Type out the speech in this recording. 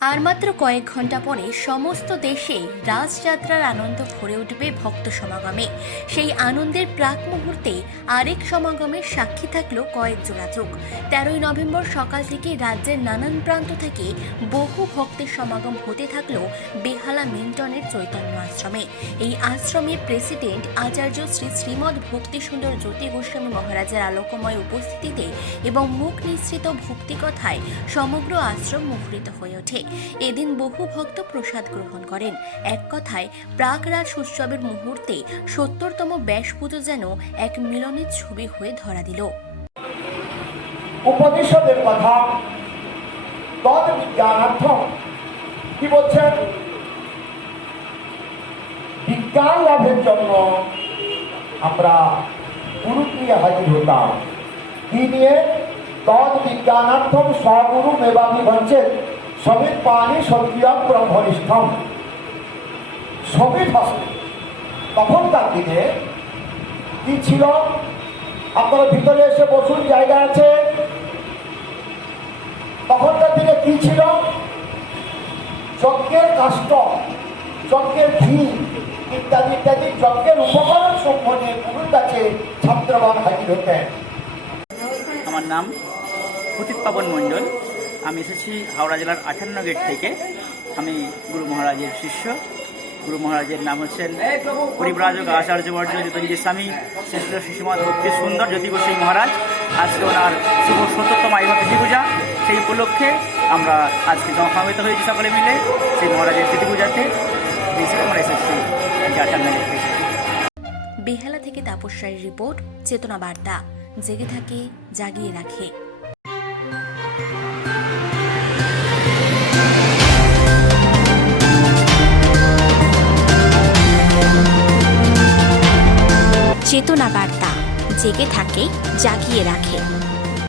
আর মাত্র কয়েক ঘন্টা পরে সমস্ত দেশে রাজযাত্রার আনন্দ ভরে উঠবে ভক্ত সমাগমে। সেই আনন্দের প্রাক মুহূর্তে আরেক সমাগমের সাক্ষী থাকলো কয়েক জোড়া চোখ। 13ই নভেম্বর সকাল থেকে রাজ্যের নানান প্রান্ত থেকে বহু ভক্তের সমাগম হতে থাকলো বেহালা মিল্টনের চৈতন্য আশ্রমে। এই আশ্রমে প্রেসিডেন্ট আচার্য শ্রী শ্রীমদ ভক্তি সুন্দর জ্যোতি গোস্বামী মহারাজের আলোকময় উপস্থিতিতে এবং মুখ নিঃসৃত ভক্তি কথায় সমগ্র আশ্রম মুখরিত হয়ে ওঠে। এদিন বহু ভক্ত প্রসাদ গ্রহণ করেন। এক কথায় প্রাক রাস উৎসবের মুহূর্তে ৭০তম ব্যাস পুজো যেন এক মিলনের ছবি হয়ে ধরা দিল। উপনিষদের কথা তদ বিজ্ঞানার্থম কি বলছেন? বিজ্ঞান লাভের জন্য আমরা গুরু নিয়ে হাজির হতাম। কি নিয়ে? তদ বিজ্ঞানার্থম স্বগুরু মেবামি বঞ্চে সবিত পানি সক্রিয় ব্রহ্মনিষ্ঠম। সবিত হস্তে তখনকার দিনে কি ছিল? আপনারা ভিতরে এসে বসুন, জায়গা আছে। তখনকার দিনে কি ছিল? যজ্ঞের কাষ্ঠ, যজ্ঞের ঘি ইত্যাদি ইত্যাদি যজ্ঞের উপকরণ সমূহ নিয়ে গুরুর কাছে ছাত্রগণ হাজির হতেন। আমার নাম প্রতীক পাবন মণ্ডল। আমি এসেছি হাওড়া জেলার 58 গেট থেকে। আমি গুরু মহারাজের শিষ্য। গুরু মহারাজের নাম হচ্ছেন পরিব্রাজক আচার্যবর্য জ্যোতি গোস্বামী শ্রেষ্ঠ শিশুমদ ভক্তি সুন্দর জ্যোতি গোস্বামী মহারাজ। আজকে ওনার শুভ ৭০তম আয়ুর্ভাব তিথি পূজা। সেই উপলক্ষে আমরা আজকে জমাসমিত হয়েছি সকলে মিলে সেই মহারাজের তিথি পূজাতে। এই হিসেবে আমরা এসেছি 58 গেট থেকে। বেহালা থেকে তাপস রায়ের রিপোর্ট, চেতনা বার্তা। জেগে থাকে, জাগিয়ে রাখে। চেতনা বার্তা, জেগে থাকে, জাগিয়ে রাখে।